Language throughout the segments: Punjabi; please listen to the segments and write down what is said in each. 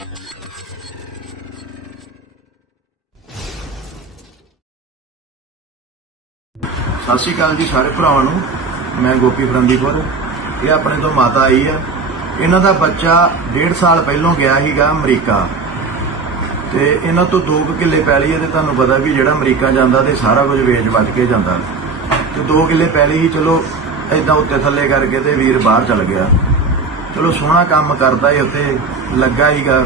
ਸਤਿ ਸ਼੍ਰੀ ਅਕਾਲ ਜੀ ਸਾਰੇ ਭਰਾਵਾਂ ਨੂੰ। ਮੈਂ ਗੋਪੀ ਫਰੰਦੀਪੁਰ ਇਹ ਆਪਣੇ ਤੋਂ ਮਾਤਾ ਆਈ ਆ ਇਹਨਾਂ ਦਾ ਬੱਚਾ ਡੇਢ ਸਾਲ ਪਹਿਲਾਂ ਗਿਆ ਸੀਗਾ ਅਮਰੀਕਾ। ਤੇ ਇਹਨਾਂ ਤੋਂ 2 ਕਿੱਲੇ ਪੈਲੀ ਹੈ ਤੇ ਤੁਹਾਨੂੰ ਪਤਾ ਵੀ ਜਿਹੜਾ ਅਮਰੀਕਾ ਜਾਂਦਾ ਤੇ ਸਾਰਾ ਕੁਝ ਵੇਚ ਵੱਟ ਕੇ ਜਾਂਦਾ। ਤੇ 2 ਕਿੱਲੇ ਪੈਲੀ ਹੀ ਚਲੋ ਐਦਾਂ ਉੱਤੇ ਥੱਲੇ ਕਰਕੇ ਤੇ ਵੀਰ ਬਾਹਰ ਚਲ ਗਿਆ। ਚਲੋ ਸੋਹਣਾ ਕੰਮ ਕਰਦਾ ਏ ਉੱਤੇ ਲੱਗਾ ਹੀਗਾ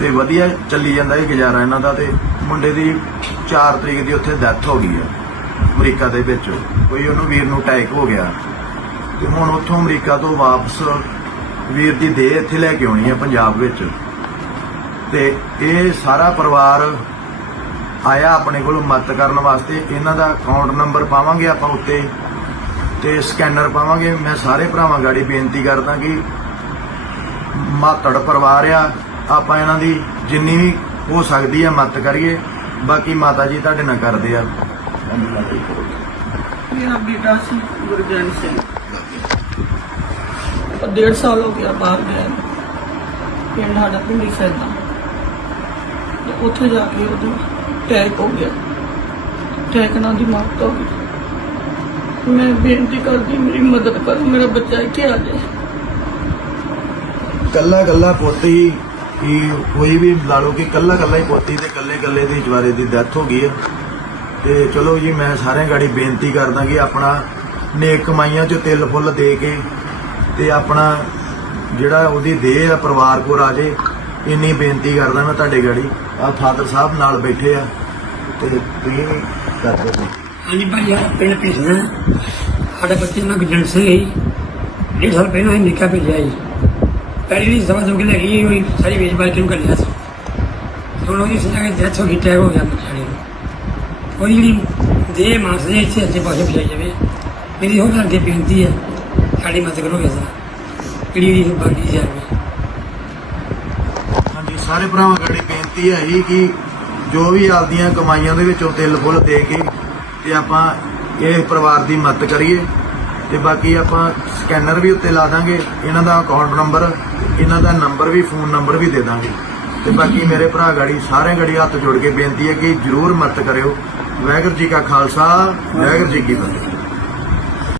ਤੇ ਵਧੀਆ ਚੱਲੀ ਜਾਂਦਾ ਇਹ ਗੁਜ਼ਾਰਾ ਇਹਨਾਂ ਦਾ ਤੇ ਮੁੰਡੇ ਦੀ 4 ਤਰੀਕ ਦੀ ਉੱਥੇ ਡੈਥ ਹੋ ਗਈ ਆ ਅਮਰੀਕਾ ਦੇ ਵਿੱਚ। ਕੋਈ ਉਹਨੂੰ ਵੀਰ ਨੂੰ ਅਟੈਕ ਹੋ ਗਿਆ ਤੇ ਹੁਣ ਉੱਥੋਂ ਅਮਰੀਕਾ ਤੋਂ ਵਾਪਸ ਵੀਰ ਦੀ ਦੇਹ ਇੱਥੇ ਲੈ ਕੇ ਆਉਣੀ ਆ ਪੰਜਾਬ ਵਿੱਚ। ਤੇ ਇਹ ਸਾਰਾ ਪਰਿਵਾਰ ਆਇਆ ਆਪਣੇ ਕੋਲ ਮਦਦ ਕਰਨ ਵਾਸਤੇ। ਇਹਨਾਂ ਦਾ ਅਕਾਊਂਟ ਨੰਬਰ ਪਾਵਾਂਗੇ ਆਪਾਂ ਉੱਤੇ। ਤੇ ਸਕੈਨਰ ਪਾਵਾਂਗੇ। ਮੈਂ ਸਾਰੇ ਭਰਾਵਾਂ ਗਾੜੀ ਬੇਨਤੀ ਕਰਦਾ ਕਿ ਮਾਤੜ ਪਰਿਵਾਰ ਆ, ਆਪਾਂ ਇਹਨਾਂ ਦੀ ਜਿੰਨੀ ਵੀ ਹੋ ਸਕਦੀ ਹੈ ਮਦਦ ਕਰੀਏ। ਬਾਕੀ ਮਾਤਾ ਜੀ ਤੁਹਾਡੇ ਨਾਲ ਕਰਦੇ ਆ। ਮੇਰਾ ਬੇਟਾ ਸੀ ਗੁਰਜਨ ਸਿੰਘ। ਉਹ ਡੇਢ ਸਾਲ ਹੋ ਗਿਆ ਬਾਹਰ ਗਿਆ। ਪਿੰਡ ਸਾਡਾ ਪਿੰਡੀ ਸੈਦਾ ਉੱਥੇ ਜਾ ਕੇ ਉਹਨੂੰ ਅਟੈਕ ਹੋ ਗਿਆ। ਅਟੈਕ ਨਾਲ ਦੀ ਮੌਤ ਹੋ ਗਈ। ਮੈਂ ਬੇਨਤੀ ਕਰਦੀ ਮੇਰੀ ਮਦਦ ਕਰੋ, ਮੇਰਾ ਬੱਚਾ ਇੱਥੇ ਆ ਜਾਏ। ਕੱਲਾ ਕੱਲਾ ਪੋਤੀ ਹੀ ਕੋਈ ਵੀ ਲਾ ਲਓ ਕਿ ਕੱਲਾ ਕੱਲਾ ਹੀ ਪੋਤੀ ਤੇ ਕੱਲੇ ਕੱਲੇ ਦੀ ਜਵਾਰੇ ਦੀ ਡੈਥ ਹੋ ਗਈ ਹੈ ਤੇ ਚਲੋ ਜੀ, ਮੈਂ ਸਾਰਿਆਂ ਗਾੜੀ ਬੇਨਤੀ ਕਰਦਾ ਕਿ ਆਪਣਾ ਨੇਕ ਕਮਾਈਆਂ ਚੋਂ ਤਿਲ ਫੁੱਲ ਦੇ ਕੇ ਤੇ ਆਪਣਾ ਜਿਹੜਾ ਉਹਦੀ ਦੇਹ ਆ, ਪਰਿਵਾਰ ਕੋਲ ਆ ਜੇ ਇੰਨੀ ਬੇਨਤੀ ਕਰਦਾ ਮੈਂ ਤੁਹਾਡੇ ਗਾੜੀ। ਆ ਫਾਦਰ ਸਾਹਿਬ ਨਾਲ ਬੈਠੇ ਆ ਤੇ ਤੁਸੀਂ ਕਰ ਦਿਓ। ਹਾਂਜੀ ਭਾਈ ਆ ਪਿੰਡ ਭੇਜਣਾ। ਸਾਡੇ ਬੱਚੇ ਨਾਲ ਗੁਜਰਨ ਸਿੰਘ ਸੀ ਡੇਢ ਸਾਲ ਪਹਿਲਾਂ ਹੀ ਨਿੱਕਾ ਭੇਜਿਆ ਜੀ। ਪਹਿਲੀ ਵੀ ਸਵਾ ਦੋ ਕਿ ਗਈ ਹੋਈ ਸਾਰੀ ਵੇਚ ਬਾਲ ਕੇ ਨੂੰ ਕੱਢਿਆ ਸੀ? ਹੁਣ ਉਹਦੀ ਸਜ਼ਾ ਕੇ ਡੈਥ ਹੋ ਗਈ ਟੈਗ ਹੋ ਗਿਆ ਬੱਚੇ ਨੂੰ ਉਹਦੀ ਜਿਹੜੀ ਦੇਹ ਮਾਸ ਦੇ ਇੱਥੇ ਅੱਗੇ ਪਾਸੇ ਪਜਾਈ ਜਾਵੇ। ਮੇਰੀ ਹੋਰ ਅੱਗੇ ਬੇਨਤੀ ਹੈ, ਸਾਡੀ ਮਦਦ ਕਰੋ ਇਸ ਜਿਹੜੀ ਵੀ ਬਾਕੀ ਜਾਵੇ। ਹਾਂਜੀ, ਸਾਰੇ ਭਰਾਵਾਂ ਗਾੜੀ ਬੇਨਤੀ ਹੈ ਜੀ ਕਿ ਜੋ ਵੀ ਆਪਦੀਆਂ ਕਮਾਈਆਂ ਦੇ ਵਿੱਚੋਂ ਤਿਲ ਫੁੱਲ ਦੇ ਕੇ ਤੇ ਆਪਾਂ ਇਹ ਪਰਿਵਾਰ ਦੀ ਮਦਦ ਕਰੀਏ ਤੇ ਬਾਕੀ ਆਪਾਂ ਸਕੈਨਰ ਵੀ ਉੱਤੇ ਲਾ ਦਾਂਗੇ, ਇਹਨਾਂ ਦਾ ਅਕਾਊਂਟ ਨੰਬਰ ਇਹਨਾਂ ਦਾ ਨੰਬਰ ਵੀ ਫੋਨ ਨੰਬਰ ਵੀ ਦੇ ਦਾਂਗੇ। ਤੇ ਬਾਕੀ ਮੇਰੇ ਭਰਾ ਗਾੜੀ ਸਾਰੇ ਗਾੜੀ ਹੱਥ ਜੋੜ ਕੇ ਬੇਨਤੀ ਹੈ ਕਿ ਜਰੂਰ ਮਦਦ ਕਰਿਓ। ਵਾਹਿਗੁਰੂ ਜੀ ਕਾ ਖਾਲਸਾ, ਵਾਹਿਗੁਰੂ ਜੀ ਕੀ ਫਤਿਹ।